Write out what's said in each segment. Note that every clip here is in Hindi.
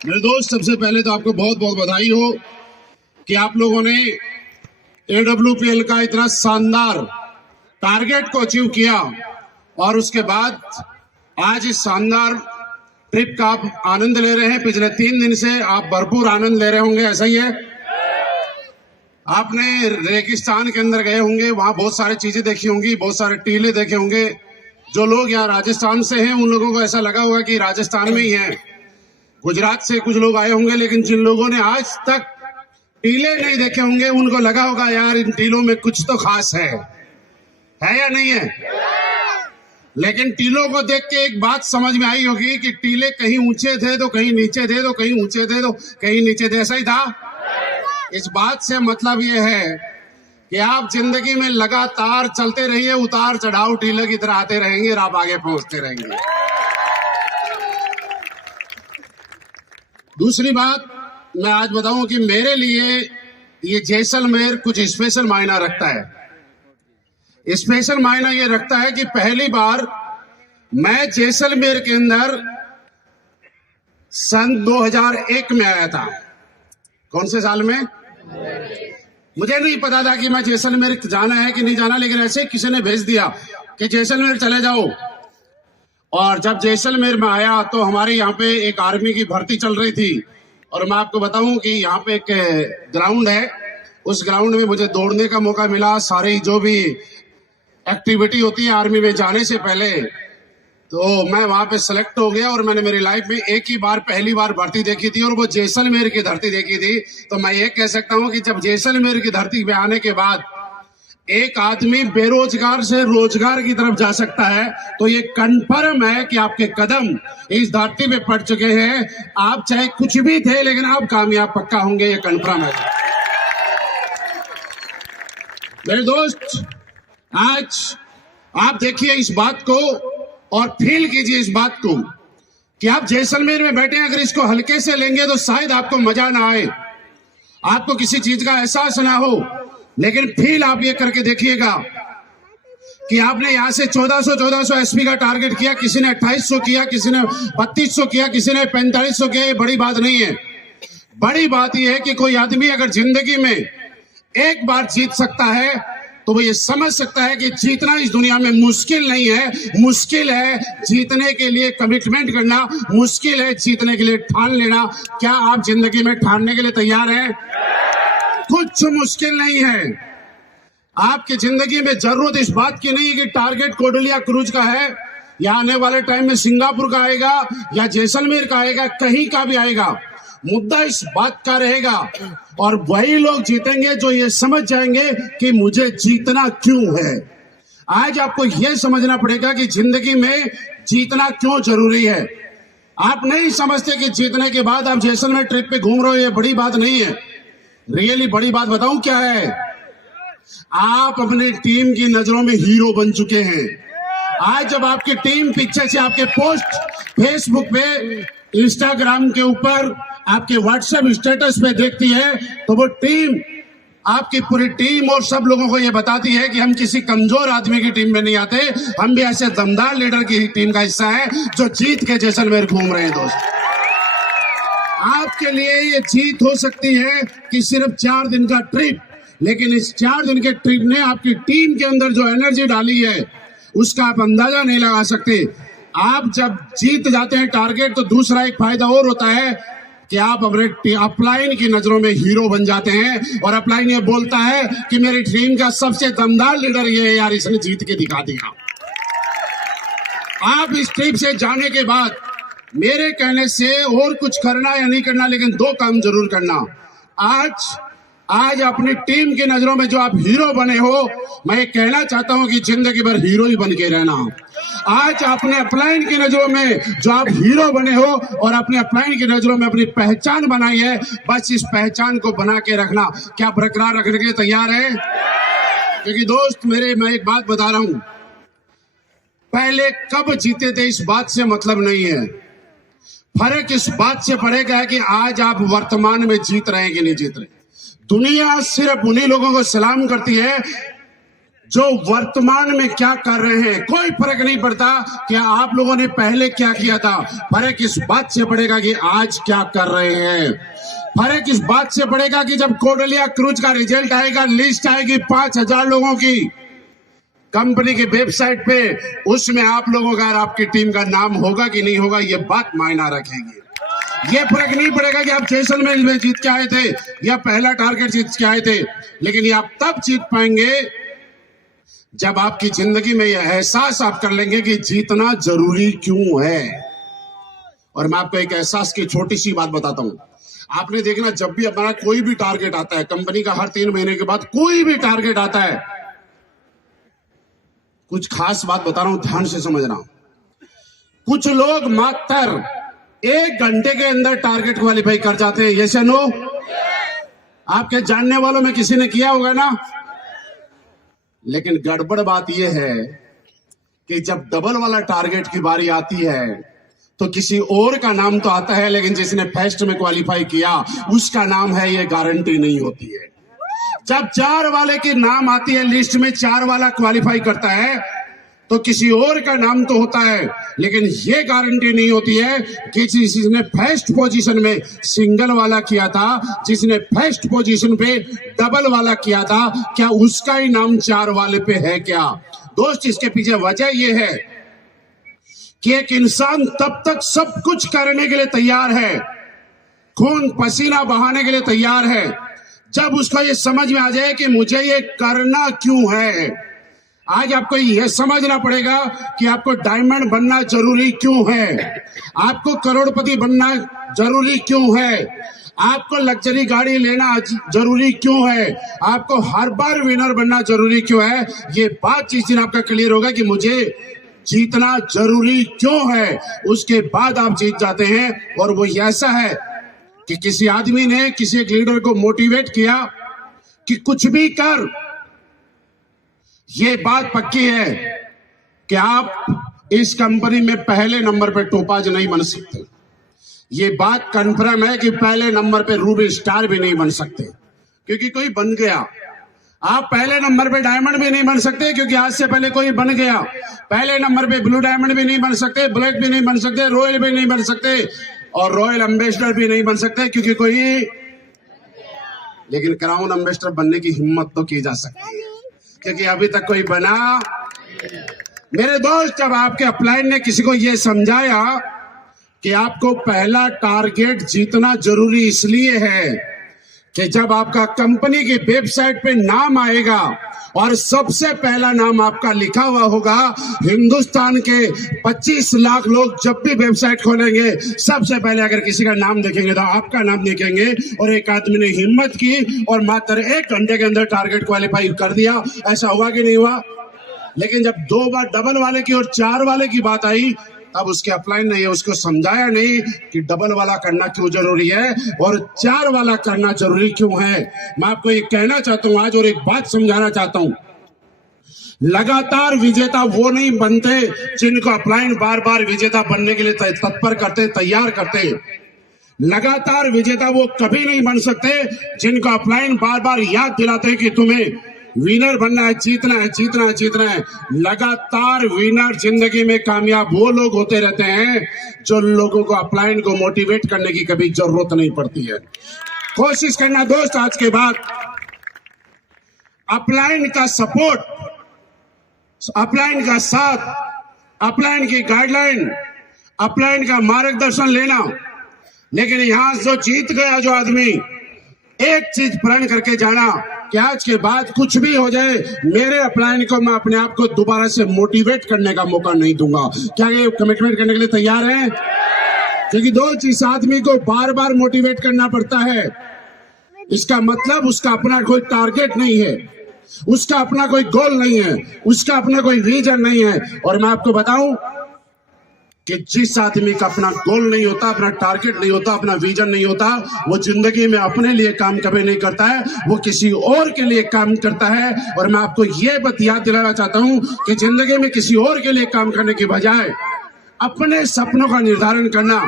मेरे दोस्त, सबसे पहले तो आपको बहुत बहुत बधाई हो कि आप लोगों ने AWPL का इतना शानदार टारगेट को अचीव किया और उसके बाद आज इस शानदार ट्रिप का आप आनंद ले रहे हैं। पिछले 3 दिन से आप भरपूर आनंद ले रहे होंगे, ऐसा ही है। आपने रेगिस्तान के अंदर गए होंगे, वहां बहुत सारी चीजें देखी होंगी, बहुत सारे टीले देखे होंगे। जो लोग यहाँ राजस्थान से हैं उन लोगों को ऐसा लगा होगा कि राजस्थान में ही हैं। गुजरात से कुछ लोग आए होंगे, लेकिन जिन लोगों ने आज तक टीले नहीं देखे होंगे उनको लगा होगा यार इन टीलों में कुछ तो खास है या नहीं है। लेकिन टीलों को देख के एक बात समझ में आई होगी कि टीले कहीं ऊंचे थे तो कहीं नीचे थे, तो कहीं ऊंचे थे तो कहीं नीचे थे, ऐसा ही था। इस बात से मतलब ये है कि आप जिंदगी में लगातार चलते रहिए, उतार चढ़ाव टीले की तरह आते रहेंगे और आप आगे पहुंचते रहेंगे। दूसरी बात मैं आज बताऊं कि मेरे लिए ये जैसलमेर कुछ स्पेशल मायना रखता है। स्पेशल मायना ये रखता है कि पहली बार मैं जैसलमेर के अंदर सन 2001 में आया था। कौन से साल में? मुझे नहीं पता था कि मैं जैसलमेर जाना है कि नहीं जाना, लेकिन ऐसे किसी ने भेज दिया कि जैसलमेर चले जाओ। और जब जैसलमेर में आया तो हमारे यहाँ पे एक आर्मी की भर्ती चल रही थी और मैं आपको बताऊं कि यहाँ पे एक ग्राउंड है, उस ग्राउंड में मुझे दौड़ने का मौका मिला। सारी जो भी एक्टिविटी होती है आर्मी में जाने से पहले, तो मैं वहां पे सेलेक्ट हो गया और मैंने मेरी लाइफ में एक ही बार पहली बार भर्ती देखी थी और वो जैसलमेर की धरती देखी थी। तो मैं ये कह सकता हूँ कि जब जैसलमेर की धरती पे आने के बाद एक आदमी बेरोजगार से रोजगार की तरफ जा सकता है, तो ये कन्फर्म है कि आपके कदम इस धरती पे पड़ चुके हैं। आप चाहे कुछ भी थे लेकिन आप कामयाब पक्का होंगे, ये कन्फर्म है। मेरे दोस्त, आज आप देखिए इस बात को और फील कीजिए इस बात को कि आप जैसलमेर में बैठे हैं। अगर इसको हल्के से लेंगे तो शायद आपको मजा ना आए, आपको किसी चीज का एहसास ना हो, लेकिन फील आप ये करके देखिएगा कि आपने यहां से 1400 एसपी का टारगेट किया, किसी ने 2800 किया, किसी ने 3200 किया, किसी ने 4500 किया। ये बड़ी बात नहीं है। बड़ी बात यह है कि कोई आदमी अगर जिंदगी में एक बार जीत सकता है तो वो ये समझ सकता है कि जीतना इस दुनिया में मुश्किल नहीं है। मुश्किल है जीतने के लिए कमिटमेंट करना, मुश्किल है जीतने के लिए ठान लेना। क्या आप जिंदगी में ठानने के लिए तैयार हैं? कुछ मुश्किल नहीं है। आपकी जिंदगी में जरूरत इस बात की नहीं कि टारगेट कोडलिया क्रूज का है या आने वाले टाइम में सिंगापुर का आएगा या जैसलमेर का आएगा, कहीं का भी आएगा। मुद्दा इस बात का रहेगा और वही लोग जीतेंगे जो ये समझ जाएंगे कि मुझे जीतना क्यों है। आज आपको यह समझना पड़ेगा कि जिंदगी में जीतना क्यों जरूरी है। आप नहीं समझते कि जीतने के बाद आप जैसलमेर ट्रिप पे घूम रहे हो, ये बड़ी बात नहीं है। रियली बड़ी बात बताऊं क्या है? आप अपनी टीम की नजरों में हीरो बन चुके हैं। आज जब आपकी टीम पीछे से आपके पोस्ट फेसबुक पे, इंस्टाग्राम के ऊपर, आपके व्हाट्सएप स्टेटस पे देखती है तो वो टीम, आपकी पूरी टीम और सब लोगों को ये बताती है कि हम किसी कमजोर आदमी की टीम में नहीं आते, हम भी ऐसे दमदार लीडर की टीम का हिस्सा है जो जीत के जैसलमेर घूम रहे हैं। दोस्त, आपके लिए ये जीत हो सकती है कि सिर्फ 4 दिन का ट्रिप, लेकिन इस 4 दिन के ट्रिप ने आपकी टीम के अंदर जो एनर्जी डाली है उसका आप अंदाजा नहीं लगा सकते। आप जब जीत जाते हैं टारगेट तो दूसरा एक फायदा और होता है कि आप अपने अपलाइन की नजरों में हीरो बन जाते हैं और अपलाइन ये बोलता है कि मेरी टीम का सबसे दमदार लीडर ये है यार, इसने जीत के दिखा दिया। आप इस ट्रिप से जाने के बाद मेरे कहने से और कुछ करना या नहीं करना, लेकिन 2 काम जरूर करना। आज अपनी टीम की नजरों में जो आप हीरो बने हो, मैं ये कहना चाहता हूं कि जिंदगी भर हीरो ही बन के रहना। आज अपने अपलाइन की नजरों में जो आप हीरो बने हो और अपने अपलाइन की नजरों में अपनी पहचान बनाई है, बस इस पहचान को बना के रखना। क्या बरकरार रखने के लिए तैयार है? क्योंकि दोस्त मेरे, मैं एक बात बता रहा हूं, पहले कब जीते थे इस बात से मतलब नहीं है। फर्क इस बात से पड़ेगा कि आज आप वर्तमान में जीत रहे हैं कि नहीं जीत रहे। दुनिया सिर्फ उन्हीं लोगों को सलाम करती है जो वर्तमान में क्या कर रहे हैं कोई फर्क नहीं पड़ता कि आप लोगों ने पहले क्या किया था। फर्क इस बात से पड़ेगा कि आज क्या कर रहे हैं। फर्क इस बात से पड़ेगा कि जब कोडलिया क्रूज का रिजल्ट आएगा, लिस्ट आएगी 5000 लोगों की कंपनी की वेबसाइट पे, उसमें आप लोगों का और आपकी टीम का नाम होगा कि नहीं होगा, ये बात मायना रखेगी। ये फर्क नहीं पड़ेगा कि आप जैसलमेर में जीत के आए थे या पहला टारगेट जीत के आए थे, लेकिन ये आप तब जीत पाएंगे जब आपकी जिंदगी में यह एहसास आप कर लेंगे कि जीतना जरूरी क्यों है। और मैं आपको एक एहसास की छोटी सी बात बताता हूं। आपने देखना, जब भी हमारा कोई भी टारगेट आता है कंपनी का, हर 3 महीने के बाद कोई भी टारगेट आता है, कुछ खास बात बता रहा हूं, ध्यान से समझना। कुछ लोग मात्र 1 घंटे के अंदर टारगेट क्वालिफाई कर जाते हैं, यस या नो? आपके जानने वालों में किसी ने किया होगा ना? लेकिन गड़बड़ बात यह है कि जब डबल वाला टारगेट की बारी आती है तो किसी और का नाम तो आता है, लेकिन जिसने फर्स्ट में क्वालिफाई किया उसका नाम है, ये गारंटी नहीं होती है। जब 4 वाले की नाम आती है लिस्ट में, 4 वाला क्वालिफाई करता है तो किसी और का नाम तो होता है, लेकिन ये गारंटी नहीं होती है कि जिसने फर्स्ट पोजीशन में सिंगल वाला किया था, जिसने फर्स्ट पोजीशन पे डबल वाला किया था, क्या उसका ही नाम 4 वाले पे है क्या? दोस्त, इसके पीछे वजह ये है कि एक इंसान तब तक सब कुछ करने के लिए तैयार है, खून पसीना बहाने के लिए तैयार है, जब उसको ये समझ में आ जाए कि मुझे ये करना क्यों है। आज आपको यह समझना पड़ेगा कि आपको डायमंड बनना जरूरी क्यों है, आपको करोड़पति बनना जरूरी क्यों है, आपको लग्जरी गाड़ी लेना जरूरी क्यों है, आपको हर बार विनर बनना जरूरी क्यों है। ये बात जिस दिन आपका क्लियर होगा कि मुझे जीतना जरूरी क्यों है, उसके बाद आप जीत जाते हैं। और वो ऐसा है कि किसी आदमी ने किसी एक लीडर को मोटिवेट किया कि कुछ भी कर, ये बात पक्की है कि आप इस कंपनी में पहले नंबर पे टोपाज नहीं बन सकते। ये बात कंफर्म है कि पहले नंबर पे रूबी स्टार भी नहीं बन सकते, क्योंकि कोई बन गया। आप पहले नंबर पे डायमंड भी नहीं बन सकते, क्योंकि आज से पहले कोई बन गया। पहले नंबर पे ब्लू डायमंड भी नहीं बन सकते, ब्लैक भी नहीं बन सकते, रॉयल भी नहीं बन सकते, और रॉयल एम्बेसडर भी नहीं बन सकते, क्योंकि कोई, लेकिन क्राउन एम्बेसडर बनने की हिम्मत तो की जा सकती है, क्योंकि अभी तक कोई बना। मेरे दोस्त, जब आपके अपलाइन ने किसी को यह समझाया कि आपको पहला टारगेट जीतना जरूरी इसलिए है कि जब आपका कंपनी की वेबसाइट पे नाम आएगा और सबसे पहला नाम आपका लिखा हुआ होगा, हिंदुस्तान के 25 लाख लोग जब भी वेबसाइट खोलेंगे सबसे पहले अगर किसी का नाम देखेंगे तो आपका नाम देखेंगे। और एक आदमी ने हिम्मत की और मात्र 1 घंटे के अंदर टारगेट क्वालिफाई कर दिया। ऐसा हुआ कि नहीं हुआ? लेकिन जब 2 बार डबल वाले की और 4 वाले की बात आई, तब उसके अपलाइन ने उसको समझाया नहीं कि डबल वाला करना क्यों जरूरी है और 4 वाला करना जरूरी क्यों है। मैं आपको ये कहना चाहता हूं आज, और एक बात समझाना चाहता हूं। लगातार विजेता वो नहीं बनते जिनको अपलाइन बार बार विजेता बनने के लिए तत्पर करते, तैयार करते। लगातार विजेता वो कभी नहीं बन सकते जिनको अपलाइन बार बार याद दिलाते कि तुम्हें विनर बनना है, जीतना है, जीतना है, जीतना है। लगातार विनर जिंदगी में कामयाब वो लोग होते रहते हैं जो लोगों को अपलाइन को मोटिवेट करने की कभी जरूरत नहीं पड़ती है। कोशिश करना दोस्त, आज के बाद अपलाइन का सपोर्ट, अपलाइन का साथ, अपलाइन की गाइडलाइन, अपलाइन का मार्गदर्शन लेना। लेकिन यहां जो जीत गया जो आदमी, एक चीज प्रण करके जाना कि आज के बाद कुछ भी हो जाए, मेरे अपलाइन को मैं अपने आप को दोबारा से मोटिवेट करने का मौका नहीं दूंगा। क्या ये कमिटमेंट करने के लिए तैयार हैं? क्योंकि दोस्त, इस आदमी को बार बार मोटिवेट करना पड़ता है। इसका मतलब उसका अपना कोई टारगेट नहीं है, उसका अपना कोई गोल नहीं है, उसका अपना कोई विजन नहीं है। और मैं आपको बताऊं कि जिस आदमी का अपना गोल नहीं होता, अपना टारगेट नहीं होता, अपना विजन नहीं होता, वो जिंदगी में अपने लिए काम कभी नहीं करता है, वो किसी और के लिए काम करता है। और मैं आपको ये बात याद दिलाना चाहता हूं कि जिंदगी में किसी और के लिए काम करने की बजाय अपने सपनों का निर्धारण करना,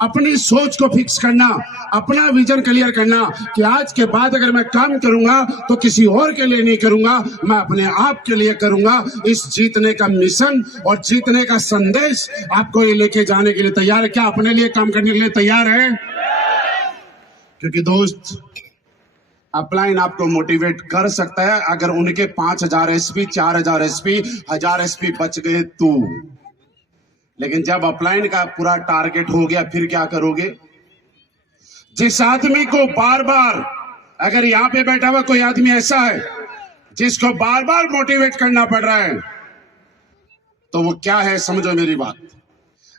अपनी सोच को फिक्स करना, अपना विजन क्लियर करना कि आज के बाद अगर मैं काम करूंगा तो किसी और के लिए नहीं करूंगा, मैं अपने आप के लिए करूंगा। इस जीतने का मिशन और जीतने का संदेश आपको ये लेके जाने के लिए तैयार है? क्या अपने लिए काम करने के लिए तैयार है? क्योंकि दोस्त, अपलाइन आपको मोटिवेट कर सकता है अगर उनके 5000 एसपी, 4000 एसपी, 1000 एसपी बच गए तो। लेकिन जब अपलाइन का पूरा टारगेट हो गया फिर क्या करोगे? जिस आदमी को बार बार, अगर यहां पे बैठा हुआ कोई आदमी ऐसा है जिसको बार बार मोटिवेट करना पड़ रहा है, तो वो क्या है? समझो मेरी बात।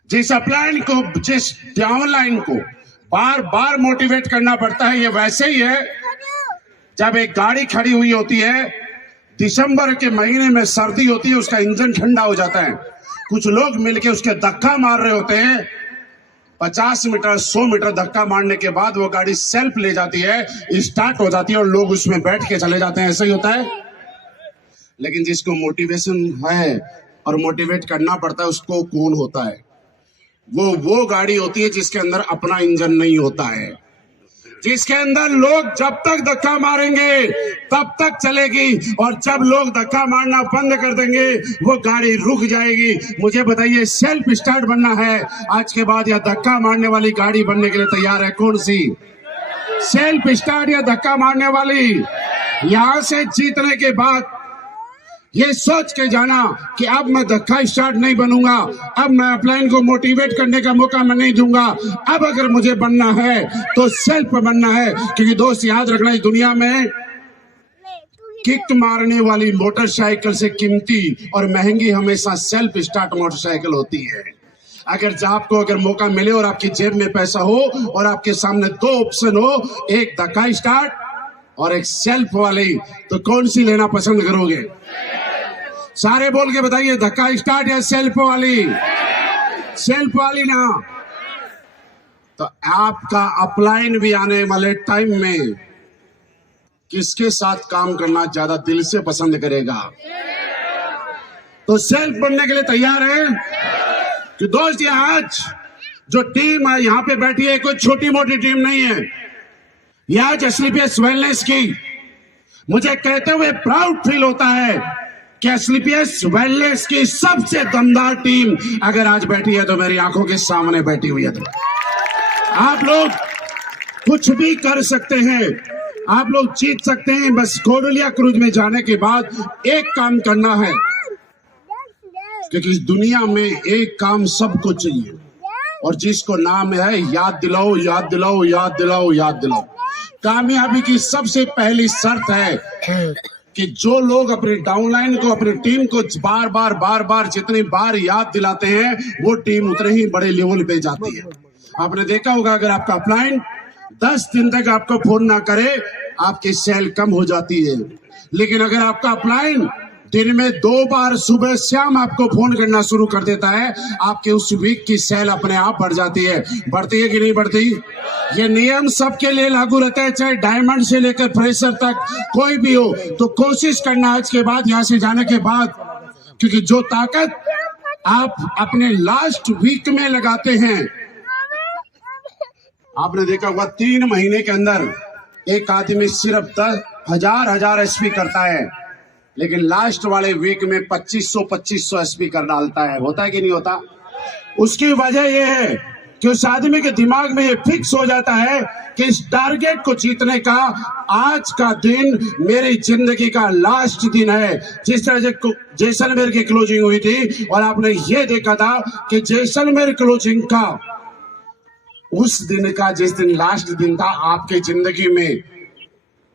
जिस अपलाइन को, जिस डाउनलाइन को बार बार मोटिवेट करना पड़ता है, ये वैसे ही है जब एक गाड़ी खड़ी हुई होती है, दिसंबर के महीने में सर्दी होती है, उसका इंजन ठंडा हो जाता है, कुछ लोग मिलके उसके धक्का मार रहे होते हैं, 50 मीटर 100 मीटर धक्का मारने के बाद वो गाड़ी सेल्फ ले जाती है, स्टार्ट हो जाती है और लोग उसमें बैठ के चले जाते हैं। ऐसा ही होता है। लेकिन जिसको मोटिवेशन है और मोटिवेट करना पड़ता है, उसको कौन होता है? वो गाड़ी होती है जिसके अंदर अपना इंजन नहीं होता है, जिसके अंदर लोग जब तक धक्का मारेंगे तब तक चलेगी, और जब लोग धक्का मारना बंद कर देंगे वो गाड़ी रुक जाएगी। मुझे बताइए, सेल्फ स्टार्ट बनना है आज के बाद या धक्का मारने वाली गाड़ी बनने के लिए तैयार है? कौन सी? सेल्फ स्टार्ट या धक्का मारने वाली? यहां से जीतने के बाद ये सोच के जाना कि अब मैं धक्का स्टार्ट नहीं बनूंगा, अब मैं अपलाइन को मोटिवेट करने का मौका मैं नहीं दूंगा, अब अगर मुझे बनना है तो सेल्फ बनना है। क्योंकि दोस्त, याद रखना, इस दुनिया में किक मारने वाली मोटरसाइकिल से कीमती और महंगी हमेशा सेल्फ स्टार्ट मोटरसाइकिल होती है। अगर आपको अगर मौका मिले और आपकी जेब में पैसा हो और आपके सामने 2 ऑप्शन हो, एक धक्का स्टार्ट और एक सेल्फ वाली, तो कौन सी लेना पसंद करोगे? सारे बोल के बताइए, धक्का स्टार्ट या सेल्फ वाली? सेल्फ वाली ना। तो आपका अपलाइन भी आने वाले टाइम में किसके साथ काम करना ज्यादा दिल से पसंद करेगा? तो सेल्फ बनने के लिए तैयार है? कि दोस्त, ये आज जो टीम है यहां पे बैठी है, कोई छोटी मोटी टीम नहीं है। ये आज एसलीपीएस वेलनेस की, मुझे कहते हुए प्राउड फील होता है कि एसलीपीएस वेलनेस की सबसे दमदार टीम अगर आज बैठी है तो मेरी आंखों के सामने बैठी हुई है। तो आप लोग कुछ भी कर सकते हैं, आप लोग जीत सकते हैं। बस कोडलिया क्रूज में जाने के बाद एक काम करना है, क्योंकि इस दुनिया में एक काम सबको चाहिए, और जिसको नाम है याद दिलाओ, याद दिलाओ, याद दिलाओ, याद दिलाओ। कामयाबी की सबसे पहली शर्त है कि जो लोग अपनी डाउनलाइन को, अपनी टीम को बार बार जितनी बार याद दिलाते हैं, वो टीम उतने ही बड़े लेवल पे जाती है। आपने देखा होगा, अगर आपका अपलाइन 10 दिन तक आपको फोन ना करे, आपकी सेल कम हो जाती है। लेकिन अगर आपका अपलाइन दिन में 2 बार सुबह शाम आपको फोन करना शुरू कर देता है, आपके उस वीक की सेल अपने आप बढ़ जाती है। बढ़ती है कि नहीं बढ़ती? ये नियम सबके लिए लागू रहता है, चाहे डायमंड से लेकर फ्रेशर तक कोई भी हो। तो कोशिश करना आज के बाद, यहां से जाने के बाद, क्योंकि जो ताकत आप अपने लास्ट वीक में लगाते हैं, आपने देखा होगा 3 महीने के अंदर एक आदमी सिर्फ 10,000 एसपी करता है, लेकिन लास्ट वाले वीक में 2500 एसपी कर डालता है। होता है कि नहीं होता? उसकी वजह यह है कि उस आदमी के दिमाग में ये फिक्स हो जाता है कि इस टारगेट को जीतने का आज का दिन मेरी जिंदगी का लास्ट दिन है। जिस तरह से जैसलमेर की क्लोजिंग हुई थी और आपने ये देखा था कि जैसलमेर क्लोजिंग का उस दिन का, जिस दिन लास्ट दिन था आपके जिंदगी में,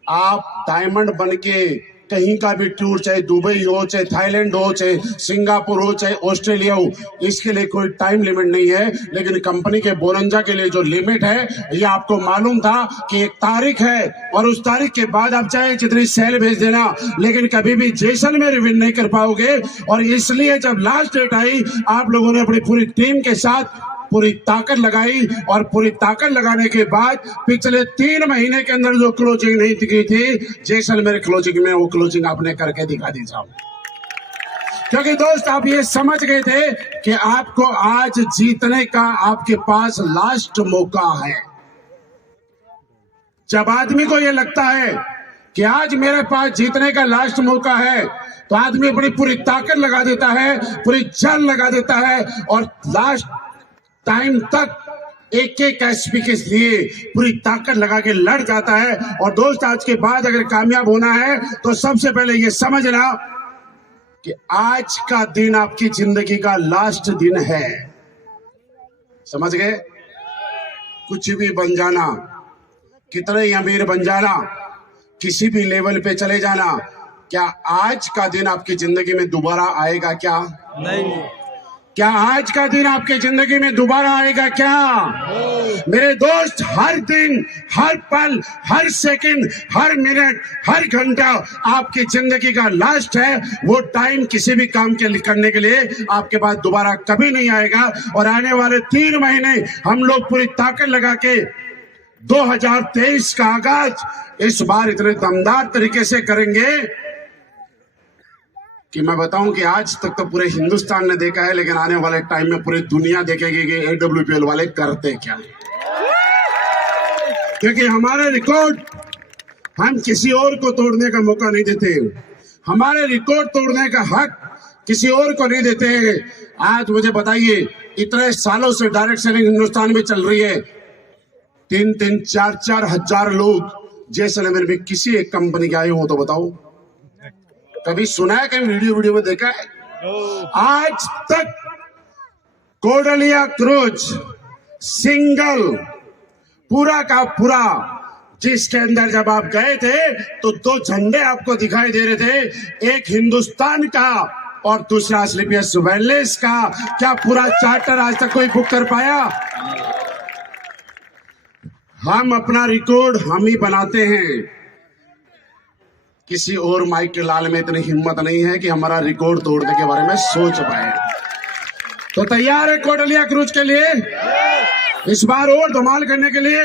आप डायमंड बन के कहीं का भी टूर, चाहे दुबई हो, चाहे थाईलैंड हो, चाहे सिंगापुर हो, चाहे ऑस्ट्रेलिया हो, इसके लिए कोई टाइम लिमिट नहीं है। लेकिन कंपनी के बोरंजा के लिए जो लिमिट है, ये आपको मालूम था कि एक तारीख है, और उस तारीख के बाद आप चाहे जितनी सेल भेज देना, लेकिन कभी भी जैसलमेर विन नहीं कर पाओगे। और इसलिए जब लास्ट डेट आई, आप लोगों ने अपनी पूरी टीम के साथ पूरी ताकत लगाई, और पूरी ताकत लगाने के बाद पिछले 3 महीने के अंदर जो क्लोजिंग नहीं दिखी थी जैसलमेर क्लोजिंग में, वो क्लोजिंग आपने करके दिखा दी साहब। क्योंकि दोस्त आप ये समझ गए थे कि आपको आज जीतने का आपके पास लास्ट मौका है। जब आदमी को ये लगता है कि आज मेरे पास जीतने का लास्ट मौका है, तो आदमी अपनी पूरी ताकत लगा देता है, पूरी जान लगा देता है और लास्ट टाइम तक एक एक एसपी के लिए पूरी ताकत लगा के लड़ जाता है। और दोस्त आज के बाद अगर कामयाब होना है तो सबसे पहले ये समझना कि आज का दिन आपकी जिंदगी का लास्ट दिन है। समझ गए? कुछ भी बन जाना, कितने ही अमीर बन जाना, किसी भी लेवल पे चले जाना, क्या आज का दिन आपकी जिंदगी में दोबारा आएगा क्या? नहीं। क्या आज का दिन आपकी जिंदगी में दोबारा आएगा क्या? मेरे दोस्त, हर दिन, हर पल, हर सेकंड, हर मिनट, हर घंटा आपकी जिंदगी का लास्ट है। वो टाइम किसी भी काम के करने के लिए आपके पास दोबारा कभी नहीं आएगा। और आने वाले 3 महीने हम लोग पूरी ताकत लगा के 2023 का आगाज इस बार इतने दमदार तरीके से करेंगे कि मैं बताऊं कि आज तक तो पूरे हिंदुस्तान ने देखा है, लेकिन आने वाले टाइम में पूरी दुनिया देखेगी कि AWPL वाले करते क्या है। क्योंकि हमारे रिकॉर्ड हम किसी और को तोड़ने का मौका नहीं देते, हमारे रिकॉर्ड तोड़ने का हक किसी और को नहीं देते। आज मुझे बताइए, इतने सालों से डायरेक्ट सेलिंग हिंदुस्तान में चल रही है, 3-3, 4-4 हजार लोग जैसलमेर में किसी एक कंपनी के आए हो तो बताओ, कभी सुना है? कहीं वीडियो में देखा है? आज तक कोडालिया क्रूज सिंगल पूरा का पूरा, जिसके अंदर जब आप गए थे तो 2 झंडे आपको दिखाई दे रहे थे, एक हिंदुस्तान का और दूसरा स्लीपियस वेलनेस का। क्या पूरा चार्टर आज तक कोई बुक कर पाया? हम अपना रिकॉर्ड हम ही बनाते हैं। किसी और माइक के लाल में इतनी हिम्मत नहीं है कि हमारा रिकॉर्ड तोड़ने के बारे में सोच पाए। तो तैयार है कोडालिया क्रूज के लिए? इस बार और धमाल करने के लिए?